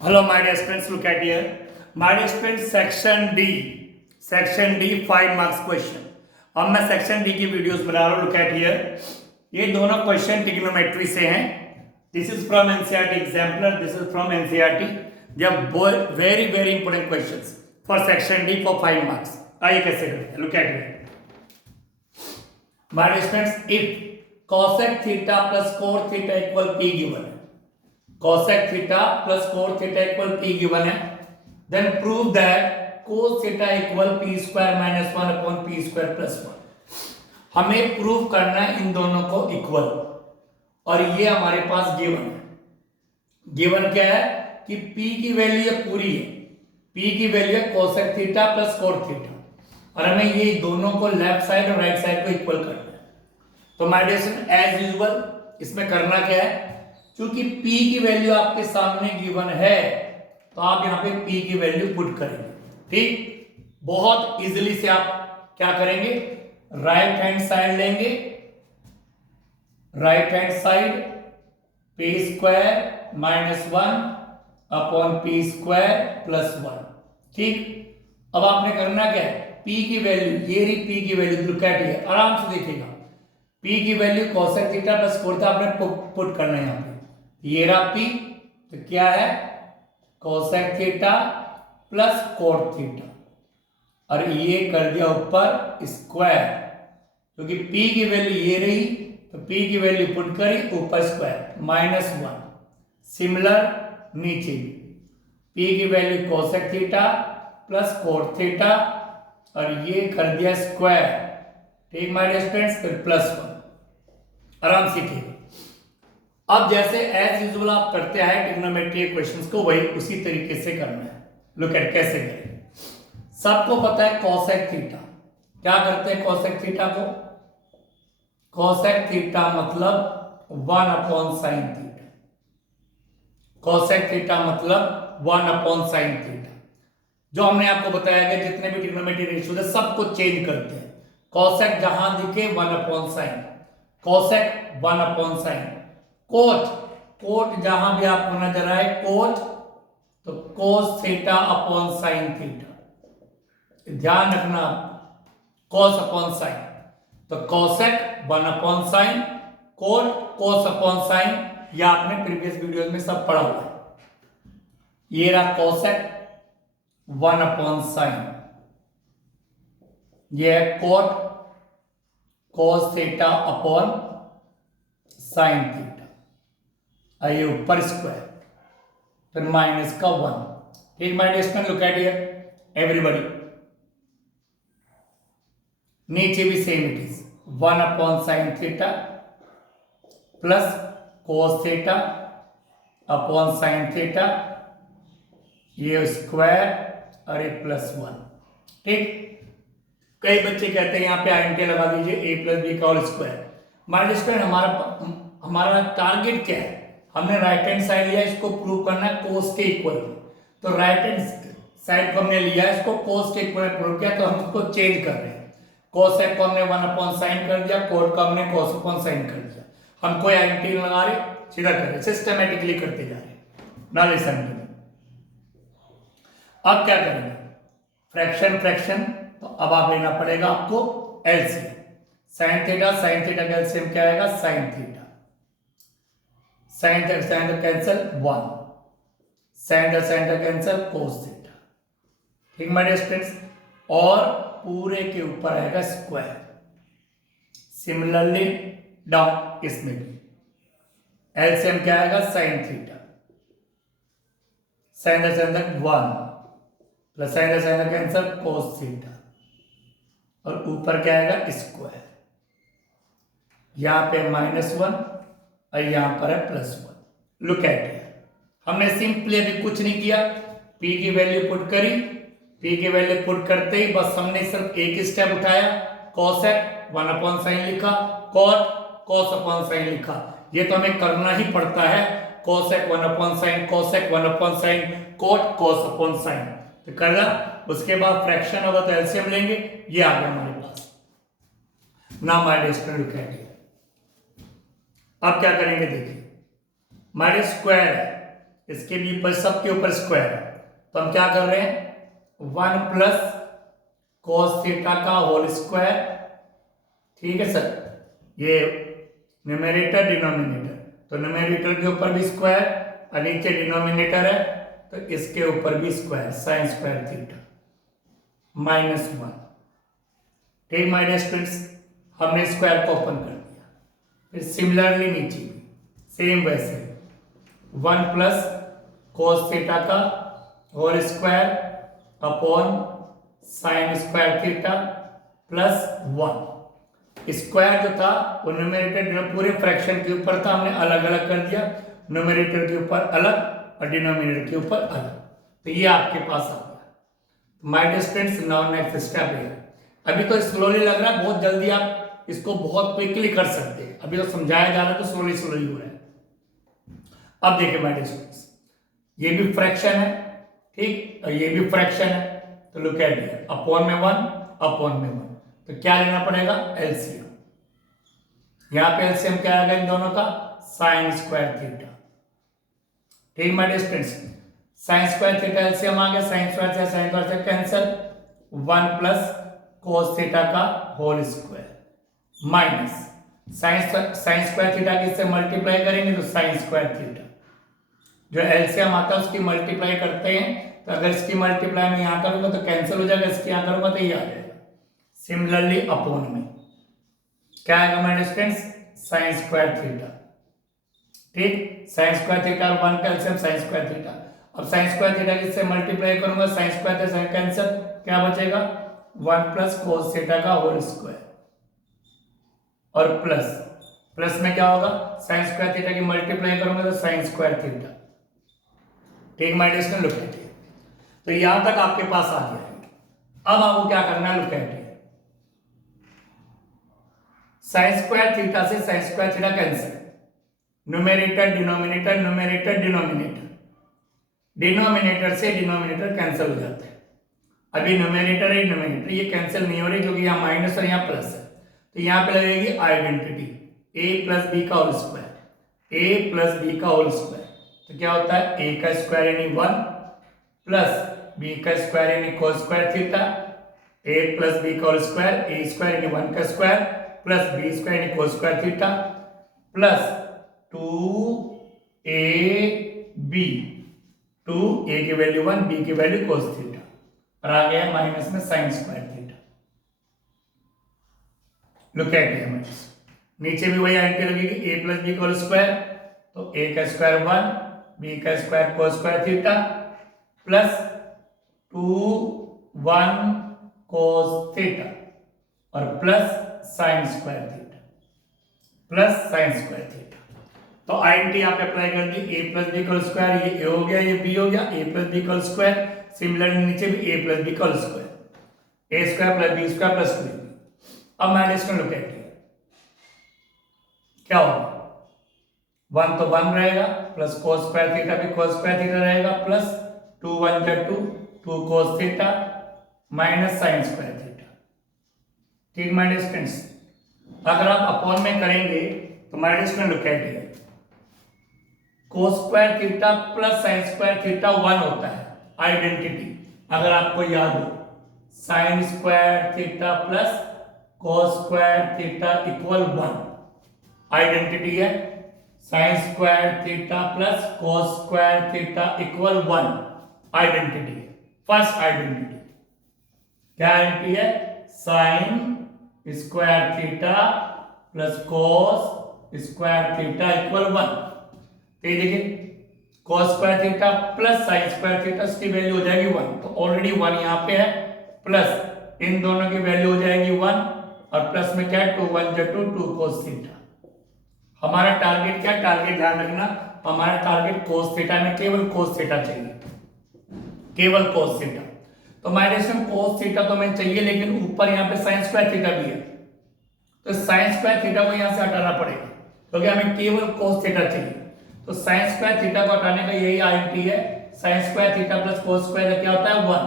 Hello, my dear students. Look at here. My dear students, section D 5 marks question. अब मैं section D की videos बना रहा हूँ. Look at here. ये दोनों क्वेश्चन ट्रिग्नोमेट्री से हैं. This is from NCERT exemplar. This is from NCERT. They are very very important questions for section D for 5 marks. आइए कैसे करते हैं. Look at here. My dear students, if cosec theta plus cot theta equal p given है, cosec theta plus cot theta equal p given है, then prove that cos theta equal p square minus 1 upon p square plus 1. हमें prove करना है इन दोनों को equal, और ये हमारे पास गिवन है. गिवन क्या है कि p की वैल्यू पूरी है. p की वैल्यू है cosec theta plus cot theta, और हमें ये दोनों को लेफ्ट साइड और राइट साइड को इक्वल करना है. तो my dear student, as usual इसमें करना क्या है, क्योंकि p की वैल्यू आपके सामने गिवन है तो आप यहां पे p की वैल्यू पुट करेंगे. ठीक, बहुत इजीली से आप क्या करेंगे, राइट हैंड साइड लेंगे. Right hand side p square minus 1 upon p square plus 1. ठीक, अब आपने करना क्या है, p की वैल्यू, ये रही p की वैल्यू. लुक एट हियर, आराम से देखिएगा. p की value cosec theta plus coat आपने पुट करना है यहां पे. ये रहा p, तो क्या है cosec theta plus cot theta, और ये कर दिया ऊपर स्क्वायर, क्योंकि p की वैल्यू ये रही तो p की वैल्यू पुट करी ऊपर स्क्वायर माइनस 1. सिमिलर नीचे p की value cosec theta plus cot theta, और ये कर दिया स्क्वायर. ठीक माय डियर स्टूडेंट्स, फिर प्लस 1. आराम सीखिए. अब जैसे एज यूजुअल आप करते हैं ट्रिग्नोमेट्री क्वेश्चंस को, वही उसी तरीके से करना है. लुक एट कैसे करें. सबको पता है cosec थीटा. क्या करते हैं cosec थीटा को, cosec थीटा मतलब 1 upon sine theta. cosec theta मतलब 1 अपॉन साइन थीटा. जो हमने आपको बताया कि जितने भी ट्रिग्नोमेट्री रेशियोज है सबको चेंज करते हैं. cosec जहां दिखे 1 upon sine, cosec 1 upon sine. Cot जहां भी आपको नजर आए कोट, तो cos theta upon sine theta. ध्यान रखना, cos अपॉन साइन, तो cosec 1 upon sine, cot cos upon sine. ये आपने प्रीवियस वीडियोस में सब पढ़ा हुआ है. ये रहा cosec 1 अपॉन साइन, ये है cot cos theta upon sine theta, आइए ऊपर स्क्वायर, फिर माइनस का 1. ठीक my dear student, look at here everybody. नीचे भी same it is 1 upon sine theta plus cos theta upon sine theta, ये स्क्वायर और ये प्लस 1. ठीक, कई बच्चे कहते हैं यहाँ पे आइडेंटिटी लगा दीजिए a प्लस बी का होल स्क्वायर. मान लीजिए हमारा टारगेट क्या है, हमने राइट हैंड साइड लिया, इसको प्रूव करना है cos के इक्वल. तो राइट हैंड साइड को हमने लिया, इसको cos के इक्वल प्रूव किया, तो हम इसको चेंज कर रहे हैं. cosec को हमने 1 अपॉन साइन कर दिया, कोट को हमने cos अपॉन साइन कर दिया. हम कोई आइडेंटिटी लगा रहे, सीधा कर रहे, सिस्टमेटिकली करते जा रहे. ना लिसन टू मी. अब क्या करेंगे, फ्रैक्शन. तो अब आप लेना पड़ेगा आपको एलसीएम. साइन थीटा का एलसीएम क्या आएगा, sine theta. Sine theta cancel 1, sine theta cancel cos theta. ठीक माय डियर स्टूडेंट्स, और पूरे के ऊपर आएगा स्क्वायर. सिमिलरली डाउन इसमें भी एलसीएम क्या आएगा, sine theta. Sine theta 1 plus sine theta cancel cos theta, और ऊपर क्या आएगा स्क्वायर. यहां पे माइनस 1 और यहां पर है प्लस 1. लुक एट हियर, हमने सिंपली अभी कुछ नहीं किया, p की वैल्यू पुट करी. p की वैल्यू पुट करते ही बस हमने सिर्फ एक स्टेप उठाया, cosec 1 अपॉन साइन लिखा, cot cos अपॉन साइन लिखा. ये तो हमें करना ही पड़ता है, cosec 1 upon sine, cosec 1 upon sign, cot cos upon sine. तो करना, उसके बाद फ्रैक्शन होगा तो एलसीएम लेंगे. ये आ गया हमारे पास. Now my dear student, look at here. अब क्या करेंगे देखिए, हमारे स्क्वायर है, इसके भी ऊपर सबके ऊपर स्क्वायर है, तो हम क्या कर रहे हैं 1 प्लस cos थीटा का होल स्क्वायर, ठीक है सर, ये न्यूमेरेटर डिनोमिनेटर, तो न्यूमेरेटर के ऊपर भी स्क्वायर और नीचे डिनोमिनेटर है तो इसके ऊपर भी स्क्वायर, साइन स्क्वायर थीटा -1। ठीक माय डियर स्टूडेंट्स, हमने स्क्वायर को ओपन कर दिया, फिर सिमिलरली नीचे भी सेम वैसे 1 प्लस cos थीटा का whole square upon sine square theta plus 1। Square जो था वो न्यूमेरेटर पूरे फ्रैक्शन के ऊपर था, हमने अलग अलग कर दिया, न्यूमेरेटर के ऊपर अलग और डिनोमिनेटर के ऊपर अलग, तो ये आपके पास आ गया। My dear students, now next step है, अभी तो स्लोली लग रहा है, बहुत जल्दी आप इसको बहुत क्विकली कर सकते हैं, अभी तो समझाया जा रहा है तो स्लोली स्लोली हो रहा है। अब देखिए माय डियर स्टूडेंट्स, ये भी फ्रैक्शन है, ठीक, और ये भी फ्रैक्शन है, तो लुक एट हियर, अपॉन में 1 अपॉन में 1, तो क्या लेना पड़ेगा एलसीएम। यहां पे एलसीएम क्या आएगा इन दोनों का, साइन स्क्वायर थीटा। ठीक my dear students, sine square theta LCM आ गया, साइन स्क्वायर से साइन स्क्वायर से कैंसिल, 1 प्लस cos थीटा का whole square minus sine square theta किससे मल्टीप्लाई करेंगे तो साइन स्क्वायर थीटा, जो एलसीएम आता है उसकी मल्टीप्लाई करते हैं, तो अगर इसकी मल्टीप्लाई में यहां करूंगा तो कैंसिल हो जाएगा, इसकी यहां करूंगा तो ये आ जाएगा। सिमिलरली अपॉन में क्या आएगा my dear students, sine square theta. ठीक, साइन स्क्वायर थीटा और 1 का एलसीएम साइन स्क्वायर थीटा, अब साइन स्क्वायर थीटा किससे मल्टीप्लाई करूंगा, साइन स्क्वायर से साइन कैंसिल, क्या बचेगा 1 प्लस cos थीटा का होल स्क्वायर, और प्लस में क्या होगा, साइन स्क्वायर थीटा की मल्टीप्लाई करूंगा तो साइन स्क्वायर थीटा। ठीक my dear student, look at it, तो यहां तक आपके पास आ गया है। अब आपको क्या करना है, look at it, sine square theta से sine square theta cancel, numerator denominator, numerator denominator, denominator से डिनोमिनेटर कैंसिल हो जाता है। अभी न्यूमेरेटर है न्यूमेरेटर ये कैंसिल नहीं हो रही क्योंकि यहाँ माइनस और यहाँ प्लस है, तो यहाँ पे लगेगी आइडेंटिटी a प्लस बी का whole square, a plus B का होल स्क्वायर, तो क्या होता है a का स्क्वायर यानी 1 प्लस b का स्क्वायर यानी cos square theta, a plus b का होल स्क्वायर, a स्क्वायर यानी 1 का स्क्वायर प्लस b स्क्वायर यानी cos square theta plus 2ab, 2a की वैल्यू 1, b की वैल्यू cos थीटा, और आ गया माइनस में sign square theta. Look at it, नीचे भी वही आइडेंटिटी लगेगी, a प्लस बी का होल स्क्वायर, तो a का स्क्वायर 1, b का square cos square theta plus 2 1 cos theta और plus sine square theta, plus sine square theta. तो आइडेंटिटी आप अप्लाई कर दी, a प्लस बी का होल स्क्वायर, ये a हो गया, ये b हो गया, a प्लस बी का होल स्क्वायर, सिमिलरली नीचे भी a प्लस बी का whole square, a square plus b square plus 2ab। अब मैं इसको लुक एट क्या होगा, 1 तो 1 रहेगा प्लस cos स्क्वायर थीटा भी cos स्क्वायर थीटा रहेगा प्लस 2 1 जा 2 2 cos theta minus sine square theta. ठीक माय डियर स्टूडेंट्स, अगर आप अपॉन में करेंगे तो my dear student look at here, cos square theta plus sine square theta 1 होता है आइडेंटिटी, अगर आपको याद हो sine square theta plus cos square theta equal 1 identity है, sine square theta plus cos square theta equal 1 identity है। First identity क्या identity है, sine square theta plus cos square theta equal 1, तो ये देखिए cos square theta plus sine square theta की value हो जाएगी 1, तो ऑलरेडी 1 यहां पे है, प्लस इन दोनों की वैल्यू हो जाएगी 1 और प्लस में क्या है 2 1 जा 2 2 cos थीटा। हमारा टारगेट क्या है, टारगेट ध्यान रखना, हमारा टारगेट cos थीटा में केवल cos थीटा चाहिए, केवल cos थीटा। तो माइनस cos थीटा तो हमें चाहिए, लेकिन ऊपर यहाँ पे sin स्क्वायर थीटा भी है, तो sin स्क्वायर थीटा को यहाँ से हटाना पड़ेगा क्योंकि हमें केवल cos थीटा चाहिए। तो sin स्क्वायर थीटा को हटाने का यही आइडेंटिटी है, sin square theta plus cos square क्या होता है 1।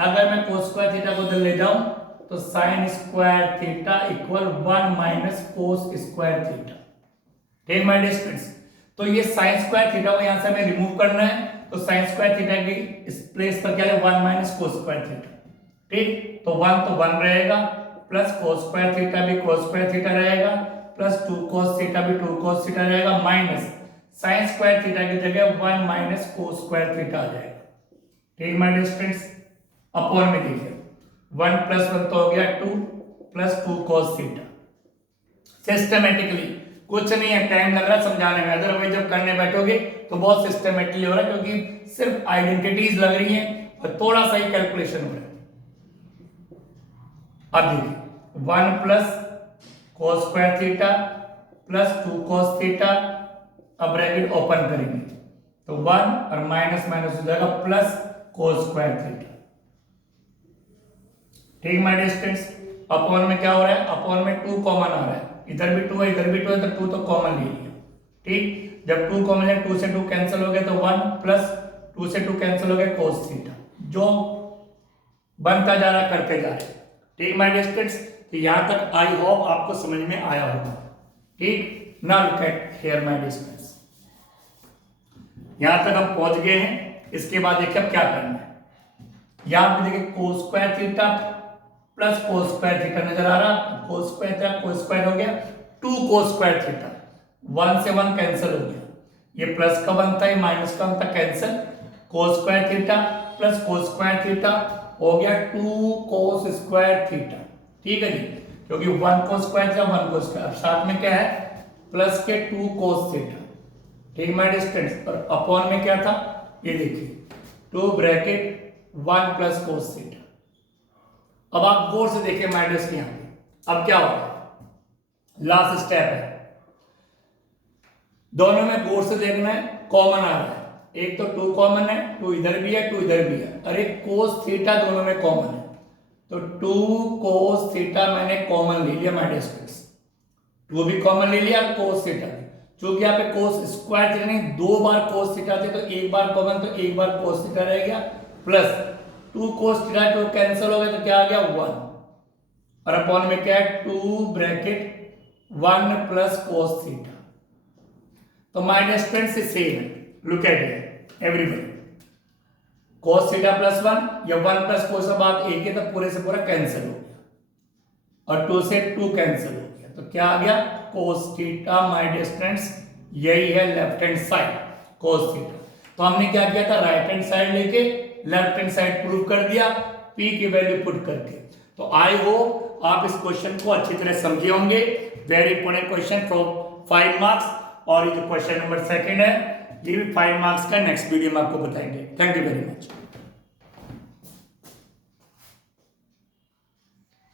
अगर मैं cos स्क्वायर थीटा को इधर ले जाऊं तो sin square theta equal 1 minus cos square theta. ठीक माय डियर स्टूडेंट्स। तो ये साइन स्क्वायर थीटा को यहां से हमें रिमूव करना है, तो साइन स्क्वायर थीटा की इस प्लेस पर क्या है 1 माइनस कोस स्क्वायर थीटा। ठीक, तो 1 तो 1 रहेगा, प्लस कोस स्क्वायर थीटा भी कोस स्क्वायर थीटा रहेगा, प्लस 2 कोस थीटा भी 2 कोस थीटा रहेगा, माइनस साइन स्क्वायर थीटा की जगह 1 माइनस कोस स्क्वायर थीटा आ जाएगा। ठीक माय डियर स्टूडेंट्स, अपॉन में देखिए 1 प्लस 1 तो हो गया 2 प्लस 2 कोस थीटा। सिस्टमेटिकली कुछ नहीं है, टाइम लग रहा है समझाने में, अदरवाइज जब करने बैठोगे तो बहुत सिस्टमेटिकली हो रहा है, क्योंकि सिर्फ आइडेंटिटीज लग रही हैं और थोड़ा सा ही कैलकुलेशन हो रहा है। अब देखिए 1 plus cos square theta plus 2 cos theta, अब ब्रैकेट ओपन करेंगे तो 1 और माइनस माइनस हो जाएगा प्लस कोस स्क्वायर थीटा। ठीक माय डियर स्टूडेंट्स, अपॉन में क्या हो रहा है, अपॉन में 2 कॉमन आ रहा है, इधर भी 2 है इधर भी 2 है, तो 2 तो कॉमन ले लिया। ठीक, जब 2 कॉमन है 2 से 2 कैंसिल हो गया, तो 1 प्लस 2 से 2 कैंसिल हो गया कोस थीटा, जो बनता जा रहा है करते जा रहे हैं। ठीक माय डियर स्टूडेंट्स, तो यहां तक आई होप आपको समझ में आया होगा। ठीक, now look at here my dear students, यहां तक हम पहुंच गए हैं। इसके बाद देखिए अब क्या करना है, यहां पे देखिए cos square theta plus cos square theta नजर आ रहा है, cos square theta cos square हो गया 2 कोस स्क्वायर थीटा, 1 से 1 कैंसिल हो गया, ये प्लस का बनता है माइनस का बनता cancel, cos square theta plus cos square theta हो गया 2 कोस स्क्वायर थीटा। ठीक है जी, क्योंकि 1 कोस स्क्वायर था 1 कोस स्क्वायर, अब साथ में क्या है प्लस के 2 कोस थीटा। ठीक माय डियर स्टूडेंट्स, और अपॉन में क्या था ये देखिए 2 ब्रैकेट 1 प्लस कोस थीटा। अब आप गौर से देखिए माय डियर, यहां पे अब क्या होगा, लास्ट स्टेप है, दोनों में गौर से देखना है, कॉमन आ रहा है, एक तो 2 कॉमन है, 2 इधर भी है 2 इधर भी है, अरे कोस थीटा दोनों में कॉमन है, तो 2 कोस थीटा मैंने कॉमन ले लिया माय डियर स्टूडेंट्स, 2 भी कॉमन ले लिया, कोस थीटा भी, चूंकि यहाँ पे कोस स्क्वायर थीटा नहीं 2 बार कोस थीटा थे, तो एक बार कॉमन तो एक बार कोस थीटा रह गया, प्लस 2 कोस थीटा 2 कैंसिल हो गया, तो क्या आ गया 1, और अपॉन में क्या है 2 ब्रैकेट 1 प्लस कोस थीटा। तो my dear students is same, look at it everyone, cos theta plus 1 या 1 प्लस कोस के बाद एक है, तो पूरे से पूरा कैंसिल हो गया, और 2 से 2 कैंसिल हो गया, तो क्या आ गया cos theta. My dear students यही है left hand side cos theta. तो हमने क्या किया था, राइट हैंड साइड लेके लेफ्ट हैंड साइड प्रूव कर दिया p की वैल्यू पुट करके। तो आई होप आप इस क्वेश्चन को अच्छी तरह समझे होंगे, very important question for 5 marks, और ये जो क्वेश्चन नंबर 2 है ये भी 5 मार्क्स का, नेक्स्ट वीडियो में आपको बताएंगे। Thank you very much.